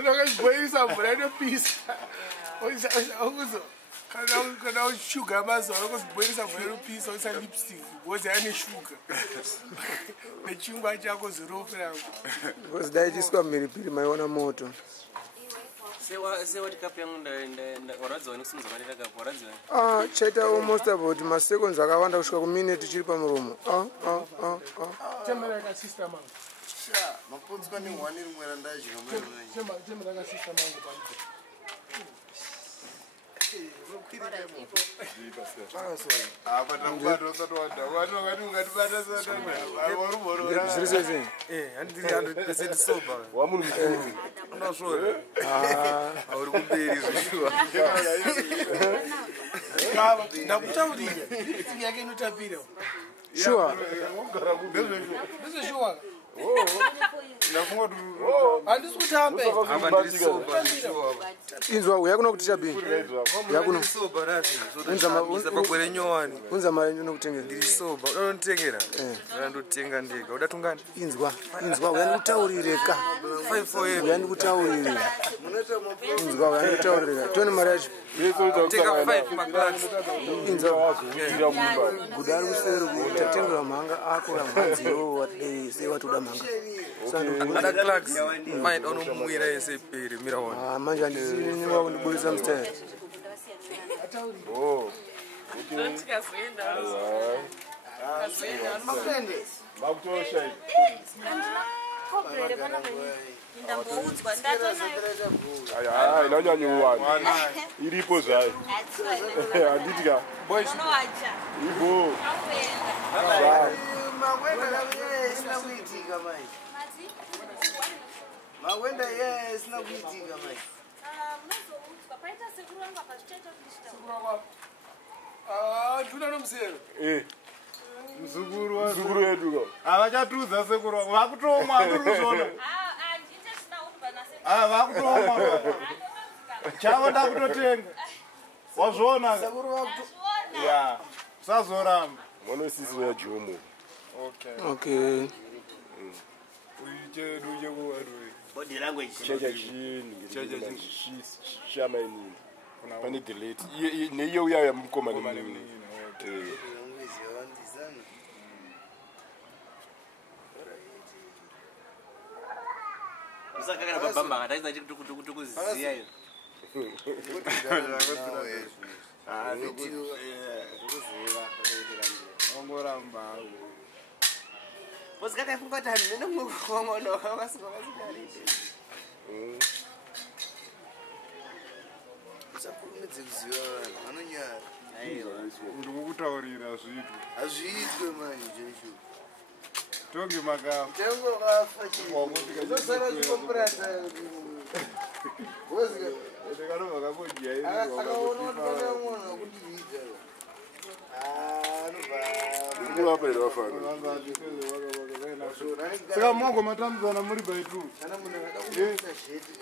ndakazibhoirisa mvura inopisa kana ushuga mazuva anokuzibhoirisa mvura inopisa uisa lipstick because ane shuga nechingwa chako zirofu rako because daitiswa mhiripiri maiona moto chaita almost about maseconds akawanda kusvika kuminute chiri pamuromo temeraka sister mangu maponzwa nehwani rimwe randadya sister mangu ndakutaurira lipstick yake inotapira sure ndezveshuwa handisi kutambe inzwa uya kuno kuti chabini yakuno unza mari ndinokutengera ndiri soba unonditengera ndandotenga ndega uda tungani inzwa uya ndikutaurireka uya ndikutaurire inzwa uya ndikutaurireka tone mari yacho tenga 5 maklaks inzwa guda ari kuseri kutatengerwa mhanga ako ramhanziyo watidei sei watoda mhanga ada klaks maida unomwira yese iperi mira ona manje handisinywa kundiburisa mstari makutosha inanyanyuwani iripo zvayo handitika ibo mawenda ye isina kuitika mai nduna nomusero mzukuru wedu havachatudza sekuru wako vakutomwa andoruzvona vakutomwa chavo ndakutotenga wazvona ya usazoramba mwanosisi wejumu okay uchedu chekuwadui body language checha chinhu chamainini pane delete neiye uya yamukomani munini usakakana pabamba ngataisa chikutukuziya iyo ongoramba posikakaifunga kuti nenomwekongonokasikakasikarite usakurumidze kuziva vanhu vanonyara ndikukutaurira zvitu hazviitwe mani jeshu tonge makafa tengo kafa chizosara chikombirata ndikanobva akaona kuti pana munhu akundiviga saka mongo matambudzana muri baitu kana munhu akada kuita zvete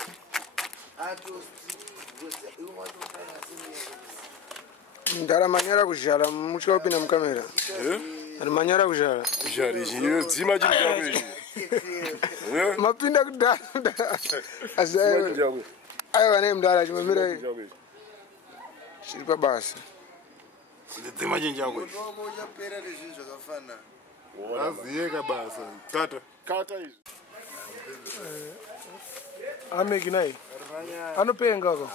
ndara manyara kuzhala mutya upinda mukamera ari manyara kuzhala dzima chiri mapinda kudhara aiwa nei mudara chimamira chiri pabasa dzima chinji chakwe uchapera nezvinhu zvakafanana aziye kabasa kata izvi amekinai anopenga ko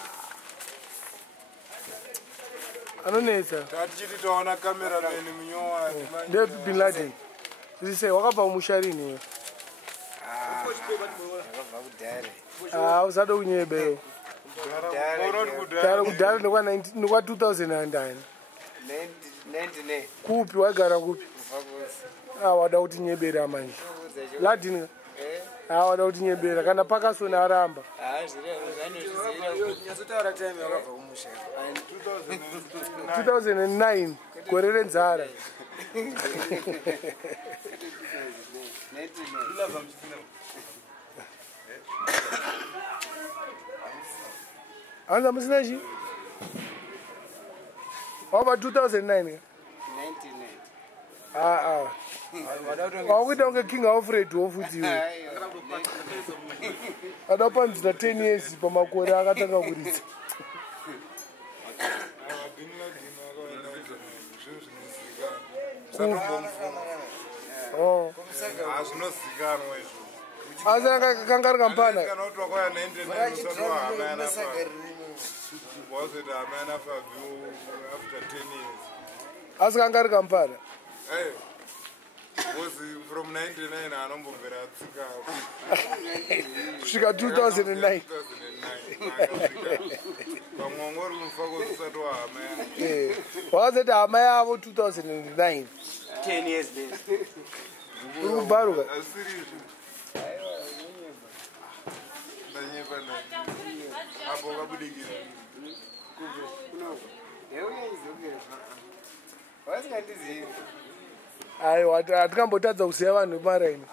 anonetsa tatichiti taona kamerameni munyowani ndebin laden zise wakabva kumusharini usada kunyebe kudhara nekwa 2009 kupi waigara kupi wada kuti nyebera manje ladin wada kuti nyebera kana pakasona aramba 2009 gore renzara anza musina chi waba 2009 wakuita kunge king alfred wofutiwe adapanzira 10 years pamakore akatanga kuridza asi kanga ri kampana asi kanga ri kampana from 99 anombomvera atsika kusvika 2009 pamwe uri mufako usati wahama wakazati hama yavo 2009 10 years uri kubaruka asirizvo ndanyepa apo wakabudikira aiwa hatikambotadza kuziva vanhu vemaraini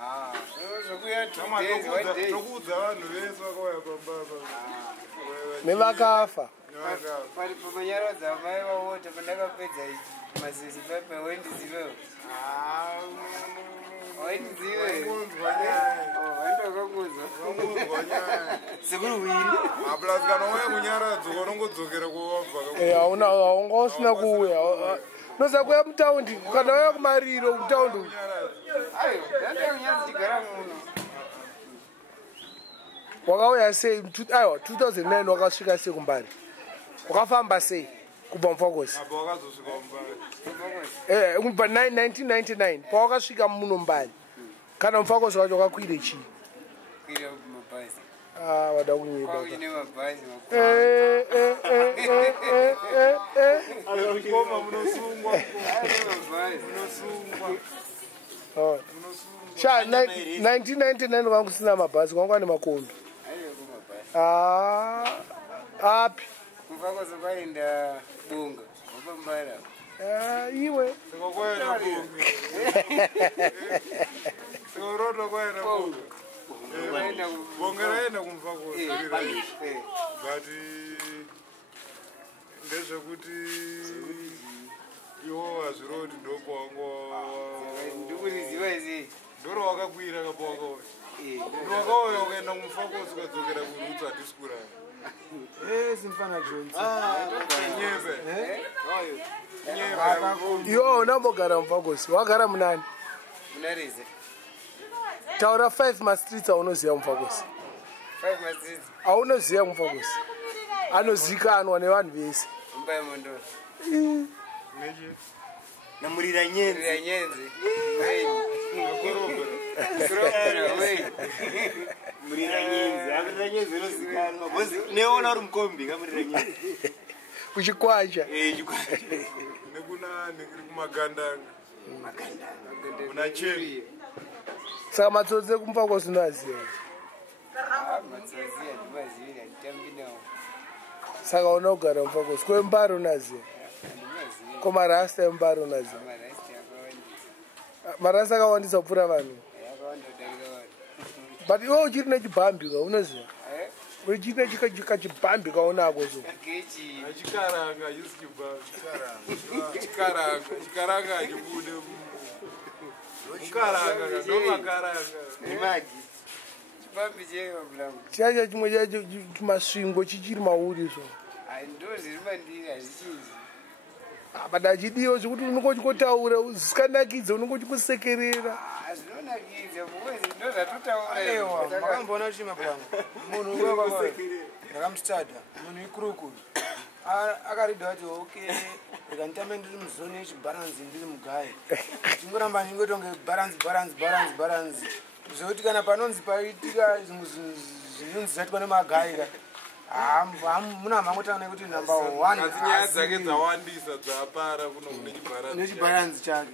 tokuudza vanhu vese vakauya pambapa nevakafa pamanyarodza mai vavota pandakapedza masisi paipa wendizivewo sekuri wini apulasi kana uya kunyaradzoka unongodzokera kwawabva haunga usina kuuya noza kuya mutaundi kana uya kumariro mutaundi wakauya sei aiwa 2009 wakasvika sei kumbari wakafamba sei kubva mufakosi kubva 1999 pawakasvika muno mbari kana mufakosi wacho wakakwire chii wada kunyeba sha 1999 kwanga kusina mabhazi kwanga ane makombi api iwe bongeraenda kumfako but ndezvekuti iwo hazviroti ndoro wakakwira kapa wakauya wakauya ukaenda kumfakosi ukadzokera kurutsa hatisikura simfana jones nyepe iwo unambogara mufakosi wagara munani taura 5 mastreets aunoziva mufakosi aunoziva mufakosi anozikanwa nevanhu vese namurira nyenzi murira nyenzi amurira nyenzi inozikanwa bhozi neona uri mukombi kamurira nyenzi kuchikwacha nekunani kuri kumagandanga kuna cheni saka matsotsi ekumufakosi unoaziva saka una kugara mufakosi kwembari unaziva komarasta embari unaziva marasta akawandisa kupfuura vanhu but iwe uchiri nechibhambi ka unoziva wechine chikachibhambi kaonako so achikaranga chikaranga achibude mukaranga ndomakaranga chacha chimwe chacho chimasvingo chichiri mauri so bada achidiwa zvekuti unongochikotaura zisikanakidze unongochikusekerera makamboona kuti mapuranga munhu ndakamustada munhu ikurukuru akaridha kuti okay rekanitame ndiri muzoni yechibharanzi ndiri mugayi chingoramba chingotonge bharanzi zvokuti kana panonzi paitika zvinonzi zvaitwa nemagayi muna mangotanga nekuti number 1 nyaya dzake dzawandisa dzapara kuno nechibharanzi chake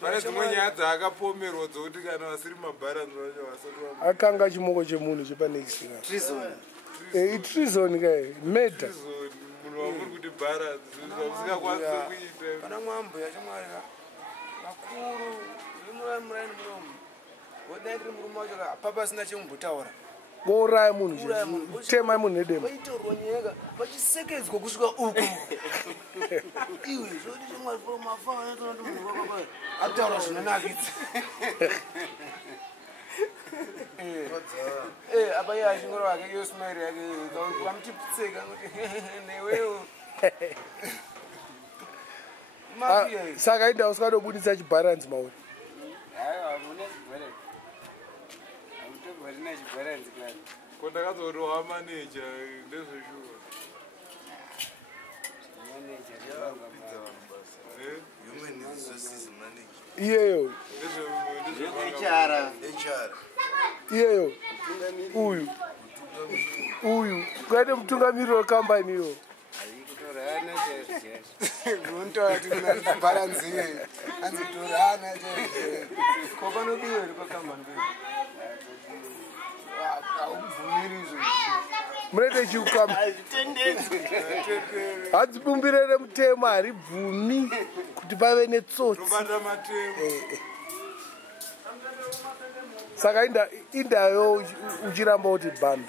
pane dzimwe nyaya dzaakapomerwa dzokuti kana vasiri mabharanzi vacho vasati akanga chimoko chemunhu chepanexika itrizon kae meta munhu wamuri kuti bharanzi zvamusingakwanisa kuita pana mwambo yachimwari vakuru vemuraini muromo vodaitiri murume wacho papa asina chemumbotaura vouraya munhu temai munhu nedemo vaitorwa nyeka vachisekedzwa kusvika uku iwe zvoti chimwari mafaatoati munhu wakapa ataura zvinonakidza apa iye achingoro wake yosmairi yake kamutipitseka kuti newewo saka inda usikadobudisa chibharanzi mauri kondakazoti wamaneja ndezveshuwa iyeyo iyeyo uyu kwaite mutungamiriri wekambani iyo bharanzi anzi torana kopanobiwe ri kwakambani aubvumiri izvo munoite chiukama hadzibumbirere mutemo haribvumi kuti pave netsotsi saka indayo uchiramba kuti bhambi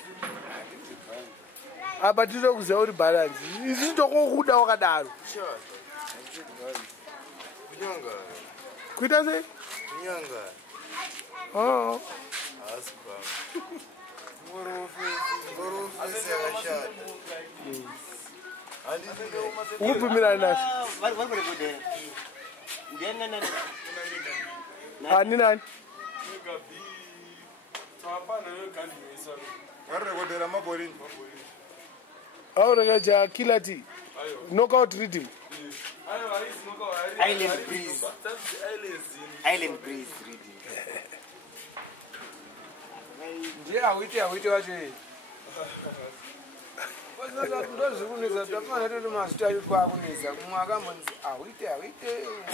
apa tiri kuziva kuti bharanzi isi tokokuda wakadaro kuita sei ukubvumirani nacho ani nani varirekodera maborini aurekaja kilati knockout rhythm Island breeze reading. ndiye awite wacho iyi ndozvikunisa tapana toti mazita acho kwakunisa kumwe akambonzi awite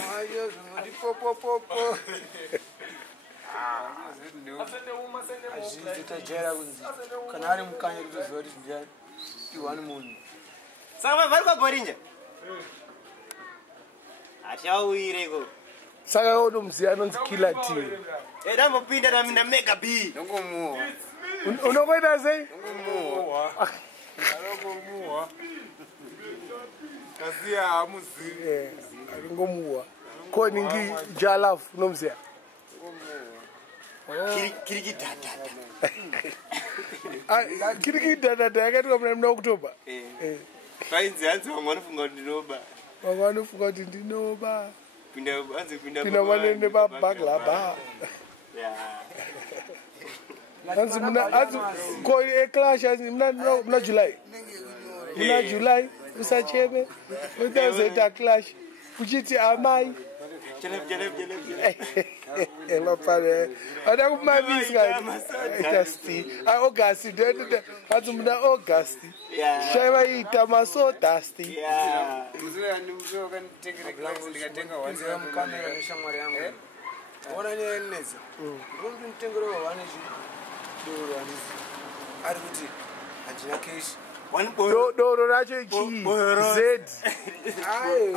mwayo zvimwe popopopo azvizi tajaira kunzi kana ari mukanya kutoziva kuti ndiani iwani munhu Saka vari kwaBorinja? Achauyireko. Saka yodo mziya anonzi killer team. Ndambopinda na Mega B. ndongomuwa Unokwenda sei? ndongomuwa alokomuwa kasiya hamuzivi Aringomuwa. Koningi Jalaf unomziya. Kiriki dadada. Kiriki dadada yakati muna October. Painzi hanzi wanofunga kuti ndinoba. Wanofunga kuti ndinoba. Pinda wanene babaglaba. Hanzi ko clash muna July. Muna July usachebe. Utazoita clash. Uchiti amai. Elopare. Ada kumabisa August. August ndende hanzi muna August. Shaiva ita maso dusty. muzuyani musoka nditengere glass ndikatenga wanzira mukamera neshamwari yangu ona nyeneza rumbi mtengero wa wane chidoro anizi ari kuti ajina keshi Doro racho chi Z.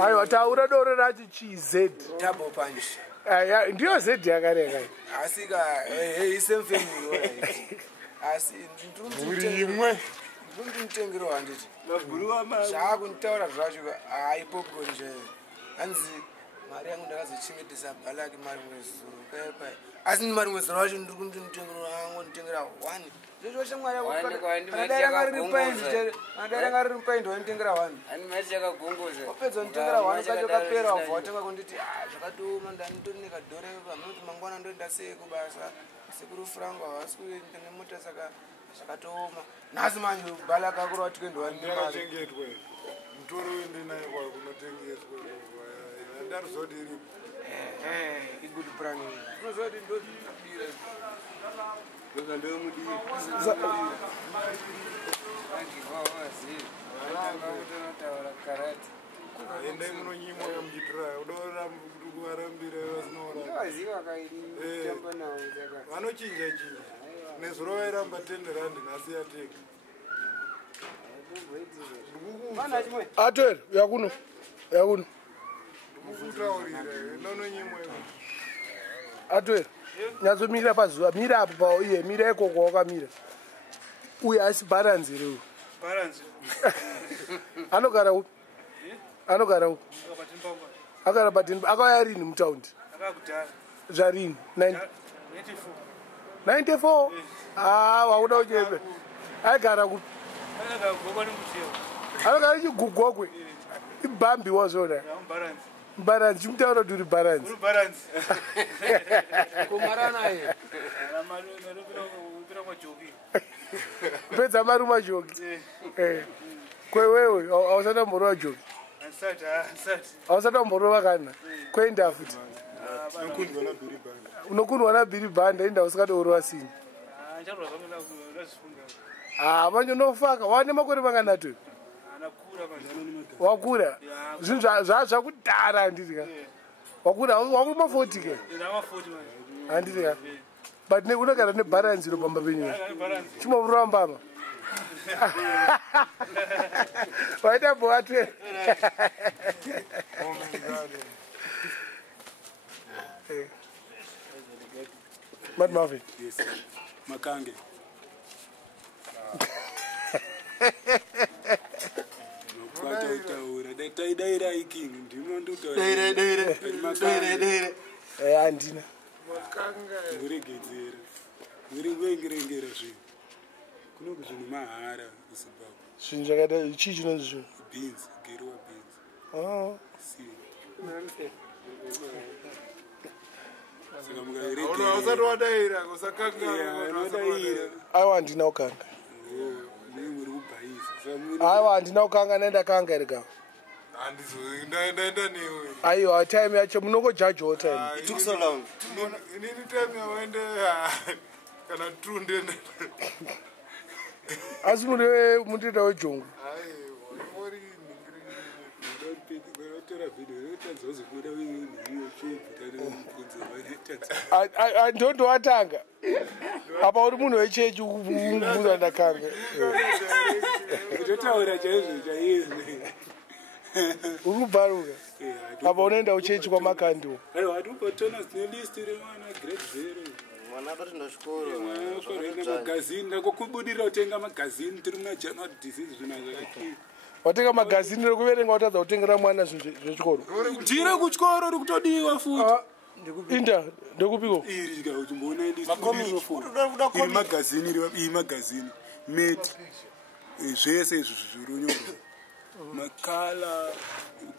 Ayo taura doro racho chi Z. double punch Aya ndio Z yakareka. asika hey same family asi rimwe ndimutengero handiti zvaakunditaura zvacho haipopcorn chaiyo hanzi mari yangu ndakazochengetesa bhalaki mari mwezuro kaipai asi mari mwezuro wacho ndiri kundimutengero angu nditengera 1 zvezvo shamwari yakoadanga riri paindi wainditengera 1 wapedza nditengera 1 kacho kapera wabva watanga kunditi zvakatoma ndanitori nekadhora panoti mangwana ndoendasei kubasa sekuru frango havasi kuenda nemota saka zvakatoma nhasi manje bhala kakura watikendowandimachengetwe mutoro wendinaye kwakunotengeswa ndarizoti iri igood plan unozoti ndodira endai munonyimwa kamuchitira udaora kuvarambira vasinovanochinja chinja nezuro vairamba 10 rand nhasi yatenga atwere yakuno ndikukutaurira nononyimwa atwere nyatsomira pazuva mira apo pauye mira ikoko wakamira uye asi baranzi reu anogara upi agara patimba akauya rini mutaundi zvarini 94 wakuda uchepe aigara kupi anogara ichigugokwe ibhambi wazvona baranzi chimutaura kuti uri baranzi kupedza mari majoki kwewewe hausatamborova joki hausatamborova kana kwenda futi unokundwa nabhiri bhanda inda usikatoorova sini manje unofaka wane makore manganatwe wakura zvinhu zvakudhara handitika wakura wakuma 40 ke handitika but unogara nebharanzi ro pamba penyu chimorambama waita boatwe Mad Marvin. Yes. Makange. Kwata utaura. Daira iking. Ndimo ndutaura. Daira. Andina. Makanga. Nguregedzera. Nguringengera zvinhu. Kuno kuzvinhu mahara kuZimbabwe. Zvinhu zvakada ichi chinonzi zvinhu. Beans, geruwa beans. Oh. Si. usati wadaira aiwa handina ukanga aiwa handina ukanga naenda kanga iri gava ndaenda newe aiwa time yacho munongojajawo time inini time yawaende kana tunde asi mundida wejongo ndondowatanga apa uri munhu wechechi umubvunza ndakanga totaura chaizvo chaizvo uri kubvaruka apa unoenda uchechi kwamakandiwo watopatona zine list remwana grade 0 mwana atotinda chikoro magazini ndakokubudirira kutenga magazini tiri muna January disease zvinazvakakii watenga magazini rekuverenga watadza kutengera mwana zvinhu zvechikoro ndire kuchikoro uri kutodiwa futi inda ndekupiko irika uchimboona iri magazini meti zvese izvi zvirunyorwa makala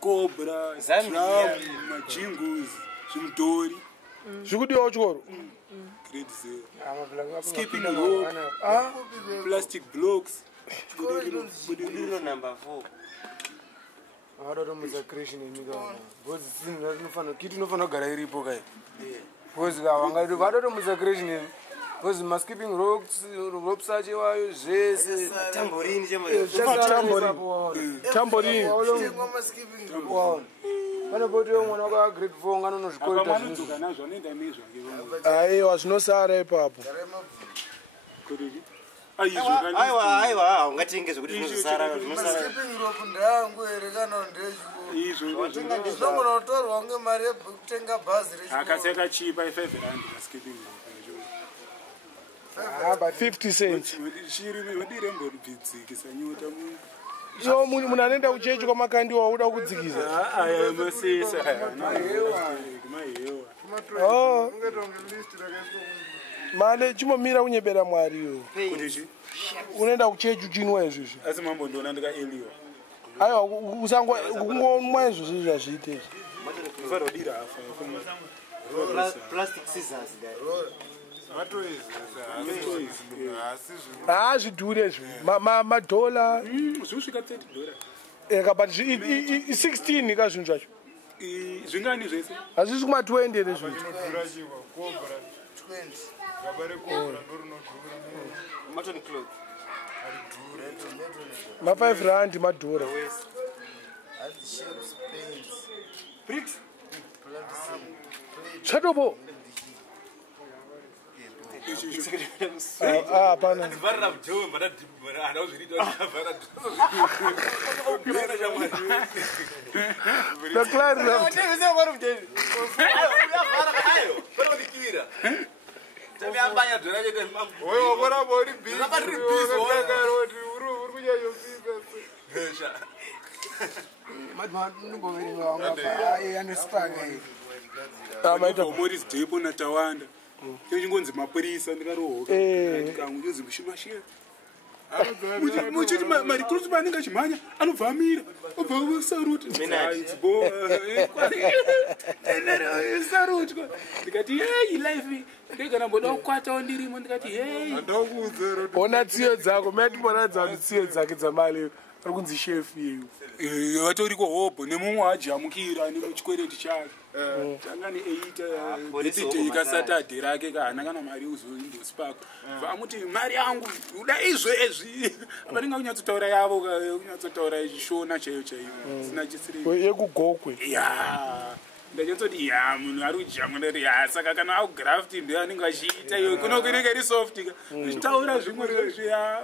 cobra majingus zvimudhori zvikudiwa kuchikoro grade 0 skipping rope plastic blocks budiro number 4 adotomudza creation yenyika because sinhu zvinofanira kiti inofanira kugara iripo kai because kavangati vadotomudza creation because maskipping ropes acho wayo zvese tamborini panopotiwo mwana waka grade 4 nganonozvikorita aiwa zvinosara ipapo aiwa ungatenge zvokuti zvinozosara ndangu here kana ndezvinogona kutorwa nge mari yekutenga bhazi akaseka chipa 5 rand kaskipping but 50 cents udiremboridzikisa nyota iwo munhu anoenda kuchechi kwamakandi wauda kudzikisa male chimomira kunyebera mwariyo unoenda kuchechi uchinwa izvozvo asi mambondiona ndikaeliwa aiwa kungomwa izvozvo zvazviite ufanodira afa plastic scissors zvidhure izvi madhola zvinosvika $30 but 16 ka zvinhu zvacho zvingani zvese hazvisi kuma-20 ere zvinhu ma-5 madhora chatopo hapana Morris Depo natawanda chingonzi mapurisa ndikarohoka ndikamwe yozi mushimashira muchiti marikruti paanenge achimhanya anobva amira obva saruti saruti ndikati hei life ndegana mboda kukwatawo ndirimo ndikati hei ona tsiyo dzako matimboradza kuti tsiyo dzake dzamale ari kunzi shefu yeyu vatoriko hobho nemumwe ajamukira nemuchikwereti chake changani eita birthday kasatadhe rake kahana kana mari uzondosipako vamuti mari yangu uda izvezvi apatinga kunyatsotaura yavo kunyatsotaura chishona chaiyo chaiyo sina chisiri yekugokwe ya ndachanzoti ya munhu ari kujamwa ndati ya saka kana akugrafti ndo anenge achiita iyo kuno kunenge iri soft achitaura zvimwe zvezviya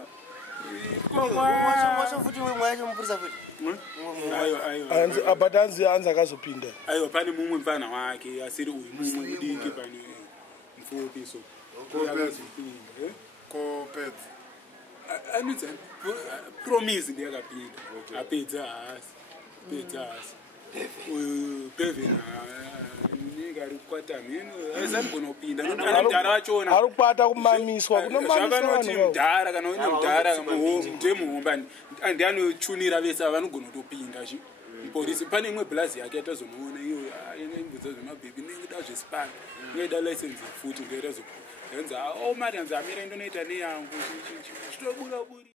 but hanzi akazopinda aiwa pane mumwe mufana wake asiri uyu mumwe mudiki pane mupfupi so anudza promise ndiyakapinda apedza hasi uyu Bevin nyika ari kukwatami aisambona kupinda nodara vachona ari kukwata kumamiswa zvavanoti mudhara kana uine mudhara ndemuhomba ndianochunira vese avanogona kutopinda mupolisi pane imwe bhulazi yake atazomuona iyo imbudza zvemabhebhi nengida zvespani inoida license futi nderezo yanzi mari hanzi amira indonoita neyangu chitobura buri